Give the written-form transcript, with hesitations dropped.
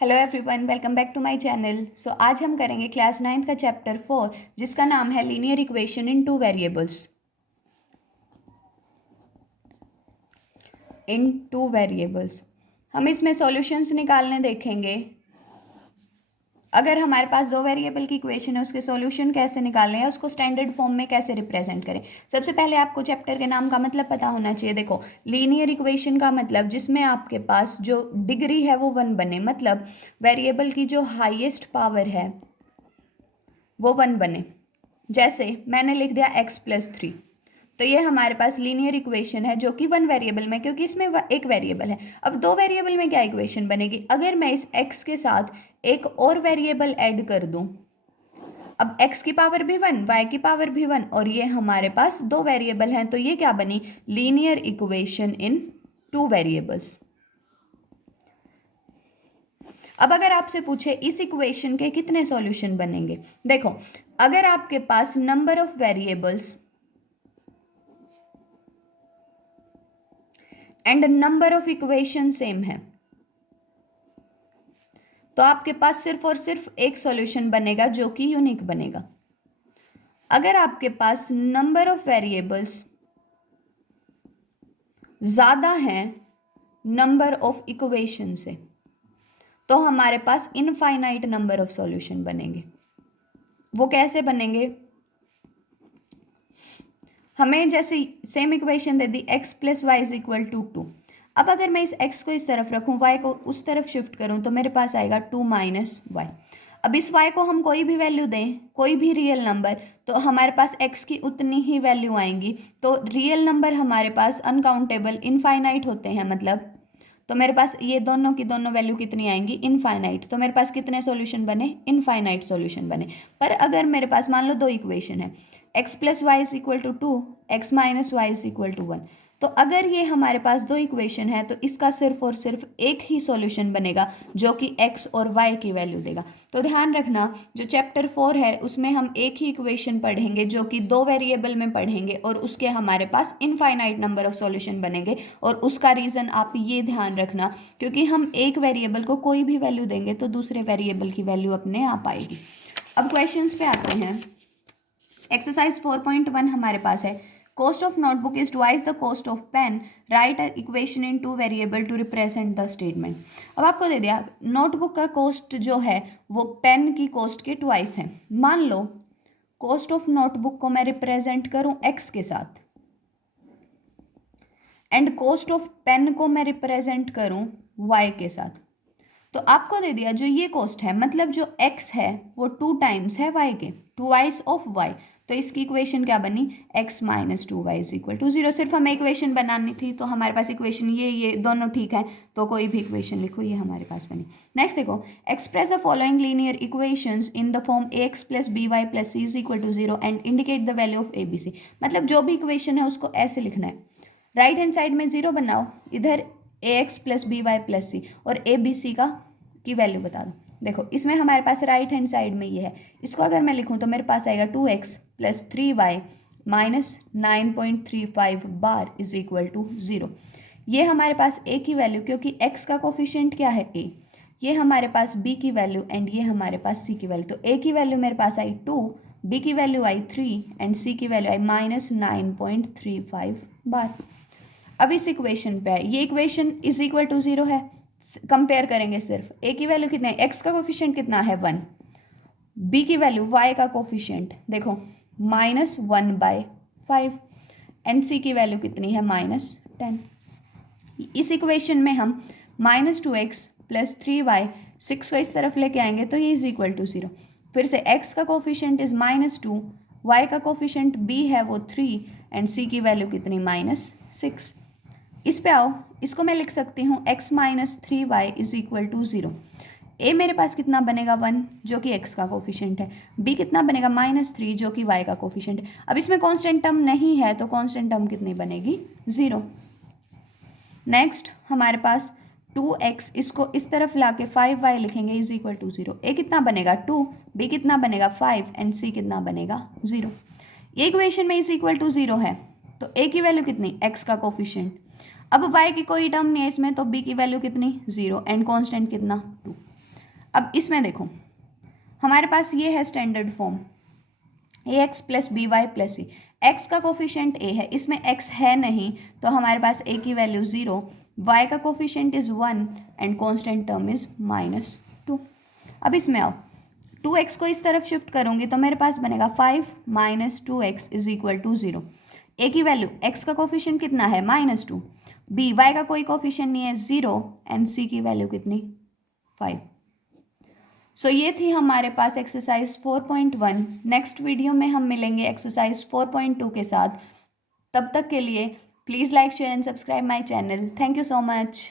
Hello everyone, welcome back to my channel. So आज हम करेंगे क्लास 9th का चैप्टर 4 जिसका नाम है linear equation in two variables. हम इसमें सॉल्यूशंस निकालने देखेंगे। अगर हमारे पास दो वेरिएबल की इक्वेशन है, उसके सॉल्यूशन कैसे निकालने हैं, उसको स्टैंडर्ड फॉर्म में कैसे रिप्रेजेंट करें। सबसे पहले आपको चैप्टर के नाम का मतलब पता होना चाहिए। देखो, लीनियर इक्वेशन का मतलब जिसमें आपके पास जो डिग्री है वो 1 बने, मतलब वेरिएबल की जो हाईएस्ट पावर है वो 1 बने। जैसे मैंने लिख दिया x+3, तो ये हमारे पास लीनियर इक्वेशन है जो कि 1 वेरिएबल में, क्योंकि इसमें एक वेरिएबल है। अब 2 वेरिएबल में क्या इक्वेशन बनेगी? अगर मैं इस x के साथ एक और वेरिएबल ऐड कर दूं, अब x की पावर भी 1, y की पावर भी 1, और ये हमारे पास 2 वेरिएबल हैं, तो ये क्या बनी? Linear equation in 2 variables. अब अगर आपसे पूछे इस इक्वेशन के कितने सॉल्यूशन बनेंगे, देखो, अगर आपके पास number of variables and number of equation same है तो आपके पास सिर्फ और सिर्फ एक सॉल्यूशन बनेगा जो कि यूनिक बनेगा। अगर आपके पास नंबर ऑफ वेरिएबल्स ज्यादा है नंबर ऑफ इक्वेशन से, तो हमारे पास इनफाइनाइट नंबर ऑफ सॉल्यूशन बनेंगे। वो कैसे बनेंगे? हमें जैसे सेम इक्वेशन दे दी x+y=2। अब अगर मैं इस x को इस तरफ रखूं, y को उस तरफ शिफ्ट करूं, तो मेरे पास आएगा 2 - y। अब इस y को हम कोई भी वैल्यू दें, कोई भी रियल नंबर, तो हमारे पास x की उतनी ही वैल्यू आएंगी। तो रियल नंबर हमारे पास अनकाउंटेबल इनफाइनाइट होते हैं, मतलब तो मेरे पास ये दोनों की दोनों वैल्यू कितनी आएंगी? इनफाइनाइट। तो मेरे पास कितने सॉल्यूशन बने? इनफाइनाइट सॉल्यूशन बने। पर अगर मेरे पास मान लो दो इक्वेशन है, x+y=2, x - y=1, तो अगर ये हमारे पास दो इक्वेशन है तो इसका सिर्फ और सिर्फ एक ही सॉल्यूशन बनेगा जो कि x और y की वैल्यू देगा। तो ध्यान रखना, जो चैप्टर 4 है उसमें हम एक ही इक्वेशन पढ़ेंगे जो कि 2 वेरिएबल में पढ़ेंगे, और उसके हमारे पास इनफाइनाइट नंबर ऑफ सॉल्यूशन बनेंगे। और उसका रीज़न आप ये ध्यान रखना, क्योंकि हम एक वेरिएबल को कोई भी वैल्यू देंगे तो दूसरे वेरिएबल की वैल्यू अपने आप आएगी। अब क्वेश्चंस पे आते हैं। एक्सरसाइज 4.1 हमारे पास है, cost of notebook is twice the cost of pen, write equation in 2 variable to represent the statement. अब आपको दे दिया नोटबुक का कॉस्ट जो है वो पेन की कॉस्ट के ट्वाइस है। मान लो कॉस्ट ऑफ नोटबुक को मैं रिप्रेजेंट करूं x के साथ, एंड कॉस्ट ऑफ पेन को मैं रिप्रेजेंट करूं y के साथ। तो आपको दे दिया जो ये कॉस्ट है, मतलब जो x है वो 2 टाइम्स है y के, ट्वाइस ऑफ y। तो इसकी इक्वेशन क्या बनी? x - 2y=0। सिर्फ हमें इक्वेशन बनानी थी, तो हमारे पास इक्वेशन ये दोनों ठीक है, तो कोई भी इक्वेशन लिखो, ये हमारे पास बनी। नेक्स्ट देखो, express the following linear equations in the form ax + by + c = 0 and indicate the value of abc। मतलब जो भी इक्वेशन है उसको ऐसे लिखना है, राइट हैंड साइड में 0 बनाओ, इधर ax + by + c, और abc की वैल्यू बता दो। देखो, इसमें हमारे पास राइट हैंड साइड में ये है, इसको अगर मैं लिखूं तो मेरे पास आएगा 2x + 3y - 9.35 बार = 0। ये हमारे पास a की वैल्यू, क्योंकि x का कोफिशिएंट क्या है? a। ये हमारे पास b की वैल्यू एंड ये हमारे पास c की वैल्यू। तो a की वैल्यू मेरे पास आई 2, b की वैल्यू आई 3 एंड c की वैल्यू आई -9.35 बार। अब इस इक्वेशन पे है, ये इक्वेशन = 0 है। कंपेयर करेंगे, सिर्फ a की वैल्यू कितना है, x का कोफिशिएंट कितना है 1, b की वैल्यू y का कोफिशिएंट देखो -1/5, एंड c की वैल्यू कितनी है -10। इस इक्वेशन में हम -2x + 3y 6 को इस तरफ लेके आएंगे तो ये = 0। फिर से x का कोफिशिएंट इज -2, y का कोफिशिएंट b है वो 3 एंड c की वैल्यू कितनी -6। इस पे आओ, इसको मैं लिख सकती हूँ x - 3y = 0। a मेरे पास कितना बनेगा 1 जो कि x का कोफिशिएंट है, b कितना बनेगा -3 जो कि y का कोफिशिएंट है। अब इसमें कांस्टेंट टर्म नहीं है तो कांस्टेंट टर्म कितनी बनेगी? 0। नेक्स्ट हमारे पास 2x, इसको इस तरफ ला के 5y लिखेंगे = 0। a कितना बनेगा 2, b कितना बनेगा 5 एंड c कितना बनेगा 0। ये इक्वेशन में = 0 है, तो a की वैल्यू कितनी? x का कोफिशिएंट। अब y की कोई टर्म नहीं है इसमें, तो b की वैल्यू कितनी? 0 एंड कांस्टेंट कितना? 2। अब इसमें देखो हमारे पास ये है standard form A X plus B Y plus C. X का कोफिशिएंट ए है, इसमें एक्स है नहीं तो हमारे पास ए की वैल्यू 0, वाई का coefficient is 1 and constant term is -2। अब इसमें आओ 2x को इस तरफ शिफ्ट करूँगी तो मेरे पास बनेगा 5 - 2x इज इक्वल टू 0। ए की वैल्यू x का कोफिशिएंट कितना है -2, बी वाई का कोई कोफिशिएंट नहीं है 0 एंड सी की वैल्यू कितनी 5। सो ये थी हमारे पास एक्सरसाइज 4.1। नेक्स्ट वीडियो में हम मिलेंगे एक्सरसाइज 4.2 के साथ। तब तक के लिए please like share and subscribe my channel. Thank you so much.